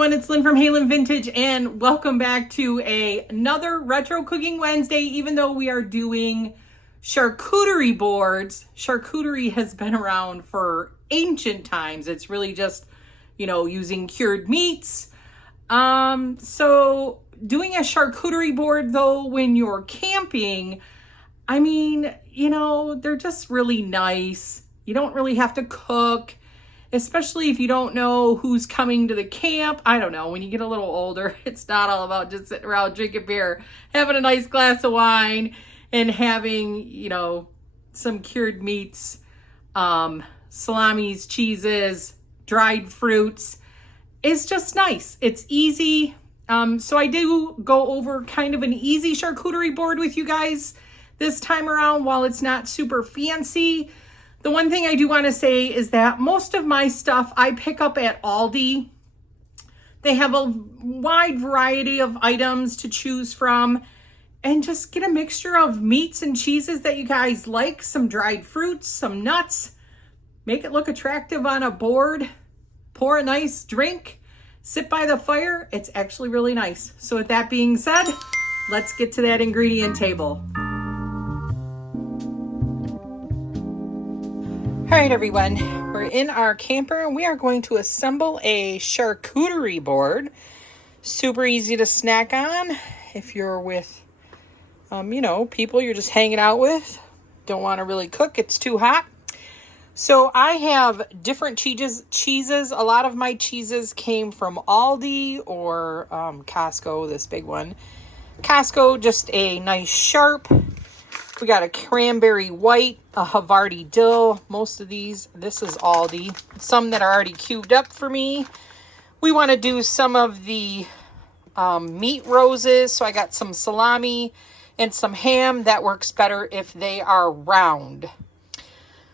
everyone, it's Lynn from Lynn Vintage and welcome back to another Retro Cooking Wednesday. Even though we are doing charcuterie boards, charcuterie has been around for ancient times. It's really just, using cured meats. So doing a charcuterie board though, when you're camping, they're just really nice. You don't really have to cook. Especially if you don't know who's coming to the camp. I don't know, when you get a little older, it's not all about just sitting around drinking beer, having a nice glass of wine, and having, some cured meats, salamis, cheeses, dried fruits. It's just nice. It's easy. So I do go over kind of an easy charcuterie board with you guys this time around while it's not super fancy. The one thing I do want to say is that most of my stuff I pick up at Aldi. They have a wide variety of items to choose from, and just get a mixture of meats and cheeses that you guys like, some dried fruits, some nuts. Make it look attractive on a board. Pour a nice drink, sit by the fire. It's actually really nice. So with that being said, let's get to that ingredient table. All right, everyone, we're in our camper and we are going to assemble a charcuterie board. Super easy to snack on if you're with, people you're just hanging out with. Don't want to really cook, it's too hot. So I have different cheeses. A lot of my cheeses came from Aldi or Costco, this big one. Costco, just a nice sharp. We got a cranberry white, a Havarti dill. Most of these, this is Aldi. Some that are already cubed up for me. We want to do some of the meat roses. So I got some salami and some ham. That works better if they are round.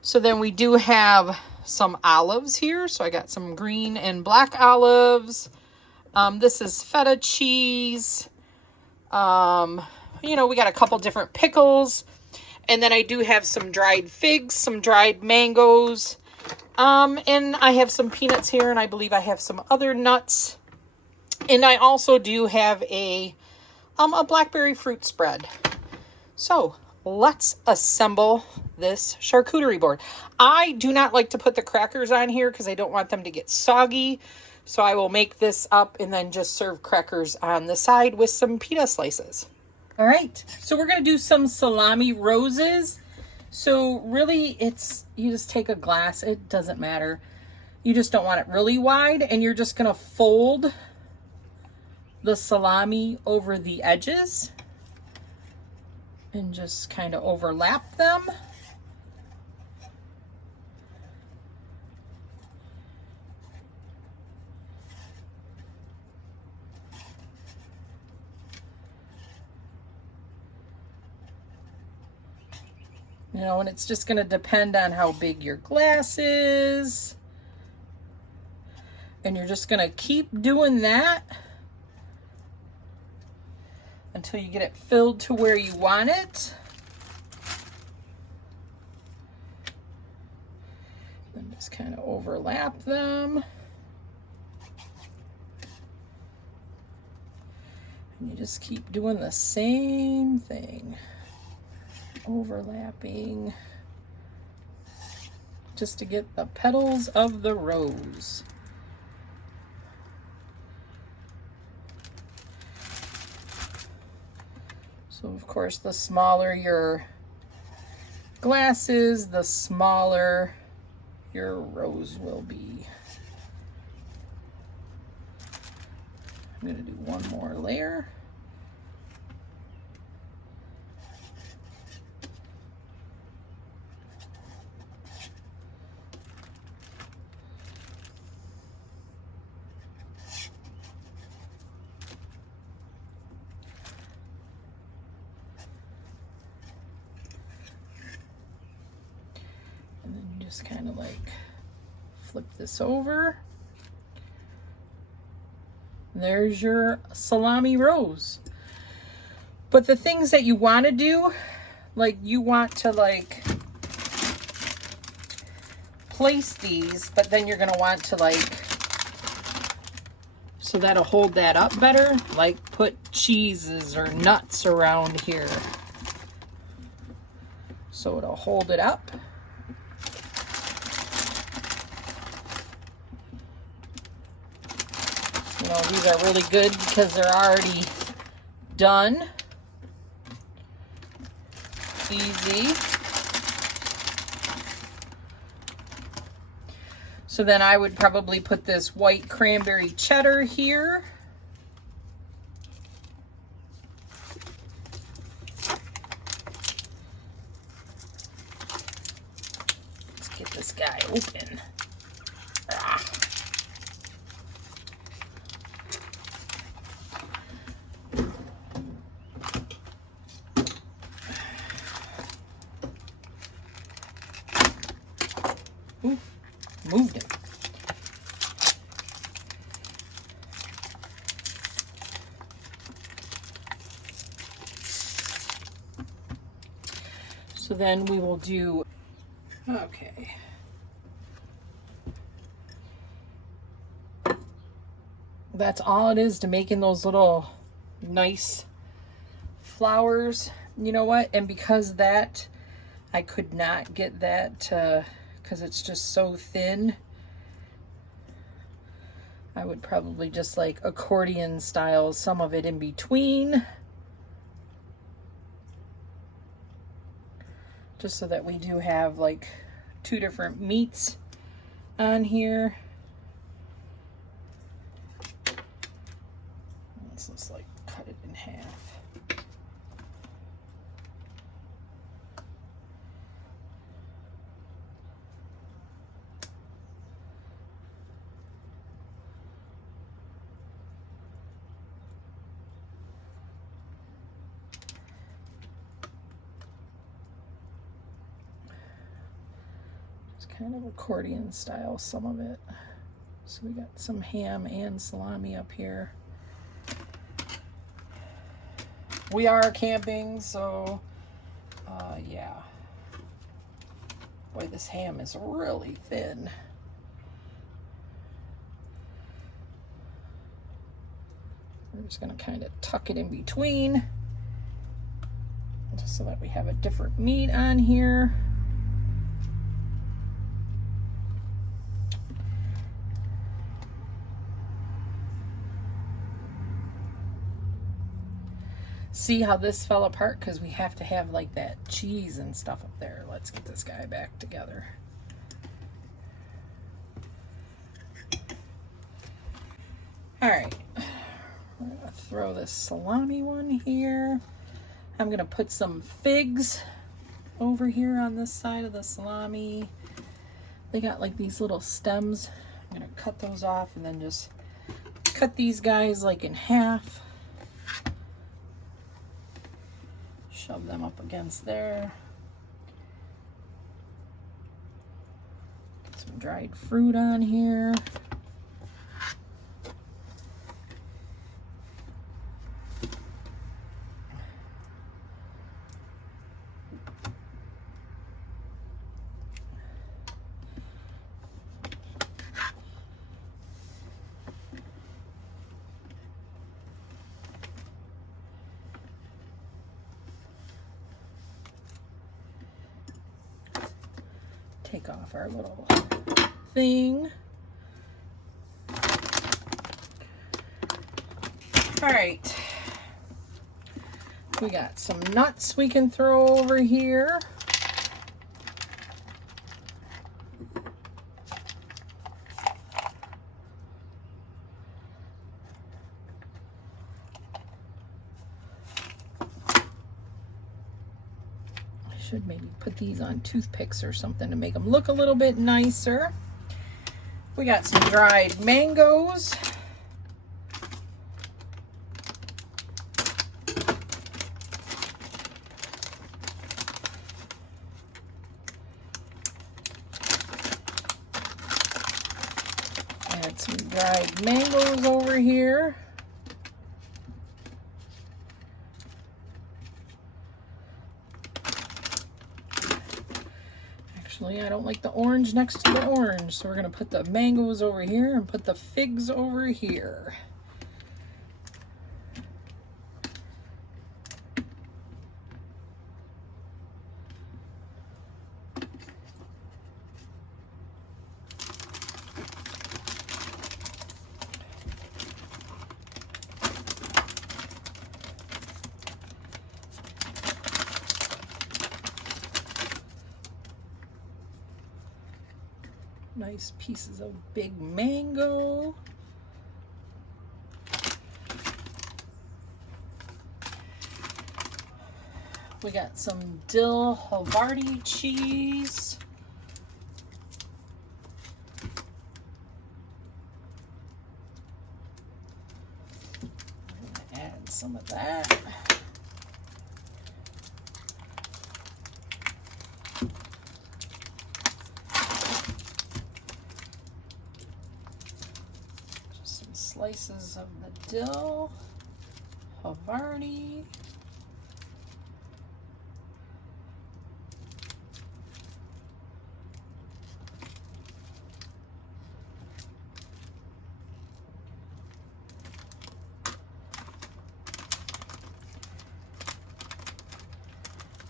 So then we do have some olives here. So I got some green and black olives. This is feta cheese. We got a couple different pickles. And then I do have some dried figs, some dried mangoes. And I have some peanuts here, and I believe I have some other nuts. And I also do have a blackberry fruit spread. So let's assemble this charcuterie board. I do not like to put the crackers on here because I don't want them to get soggy. So I will make this up and then just serve crackers on the side with some pita slices. All right, so we're going to do some salami roses. So really, you just take a glass. It doesn't matter. You just don't want it really wide, and you're just going to fold the salami over the edges and just kind of overlap them. And it's just going to depend on how big your glass is. And you're just going to keep doing that until you get it filled to where you want it. And just kind of overlap them. And you just keep doing the same thing. Overlapping just to get the petals of the rose. So of course, the smaller your glass is, the smaller your rose will be. I'm going to do one more layer. Just kind of flip this over. There's your salami rose. But the things that you want to do, you want to place these, but then you're going to want to So that'll hold that up better, like put cheeses or nuts around here. So it'll hold it up. You know, these are really good because they're already done. Easy. So then I would probably put this white cranberry cheddar here. Let's get this guy open. Ah. Ooh, moved him. So then we will do, okay. That's all it is to making those little nice flowers. You know what? And because that, I could not get that because it's just so thin. I would probably just like accordion style some of it in between. Just so that we do have like two different meats on here. Let's just like cut it in half. Kind of accordion style, some of it. So we got some ham and salami up here. We are camping, so yeah. Boy, this ham is really thin. We're just gonna kind of tuck it in between, just so that we have a different meat on here. See how this fell apart? Because we have to have like that cheese and stuff up there. Let's get this guy back together. All right, we're gonna throw this salami one here. I'm gonna put some figs over here on this side of the salami. They got like these little stems. I'm gonna cut those off and then just cut these guys like in half. Shove them up against there. Get some dried fruit on here. Take off our little thing. All right, we got some nuts we can throw over here. Should maybe put these on toothpicks or something to make them look a little bit nicer. We got some dried mangoes. Add some dried mangoes over here. I don't like the orange next to the orange, so we're going to put the mangoes over here and put the figs over here. nice pieces of big mango. We got some dill Havarti cheese. I'm gonna add some of that. Just some slices of the dill Havarti.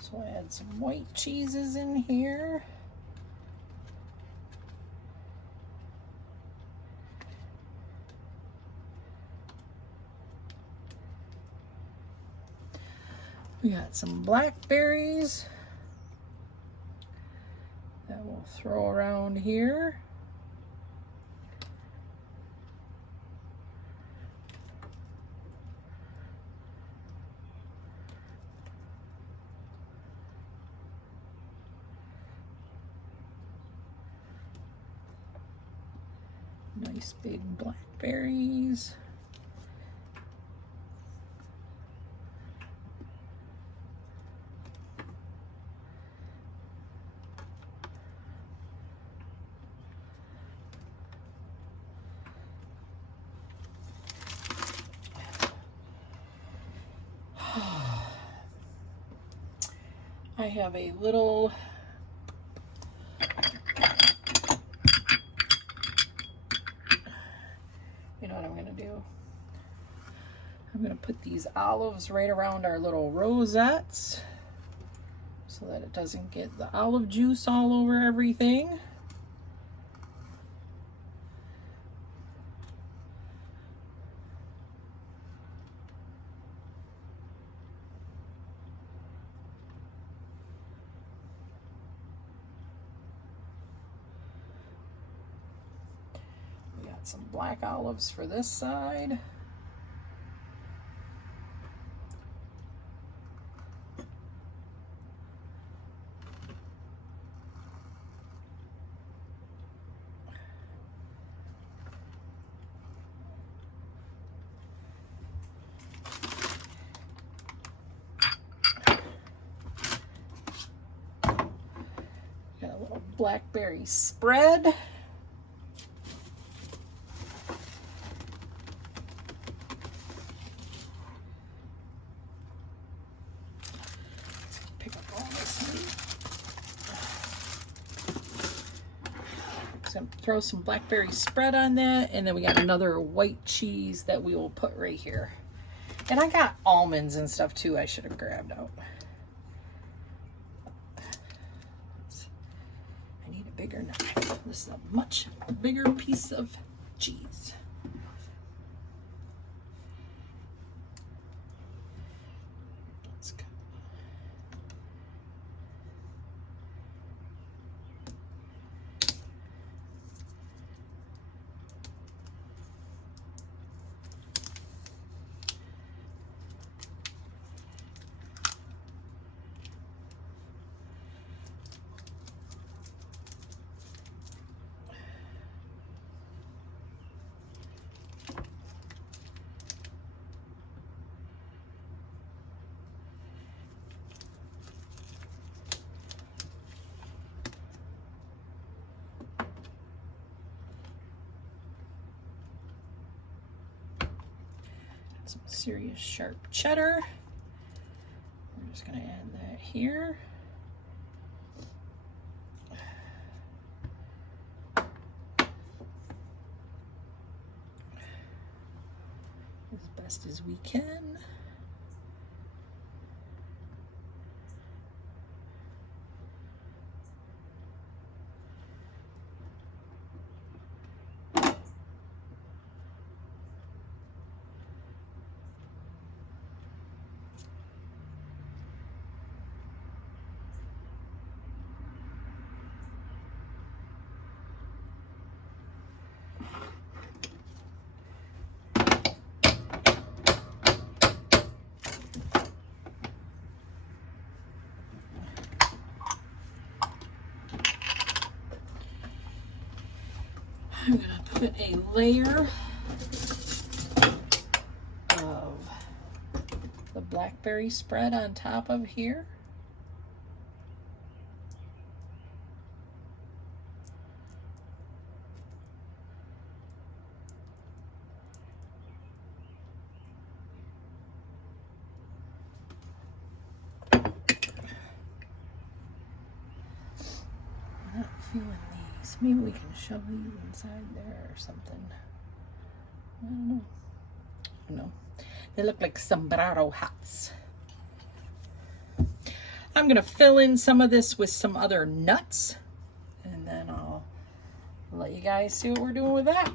So I add some white cheeses in here. We got some blackberries that we'll throw around here. Nice big blackberries. I have a little you know what I'm gonna do? I'm gonna put these olives right around our little rosettes so that it doesn't get the olive juice all over everything. Some black olives for this side. Got a little blackberry spread. Throw some blackberry spread on that, and then we got another white cheese that we will put right here. And I got almonds and stuff too I should have grabbed out. I need a bigger knife. This is a much bigger piece of cheese. Some serious sharp cheddar. We're just going to add that here. As best as we can. put a layer of the blackberry spread on top of here. I'm not feeling these. Maybe we can shove these inside there or something. I don't know. No, they look like sombrero hats. I'm gonna fill in some of this with some other nuts, and then I'll let you guys see what we're doing with that.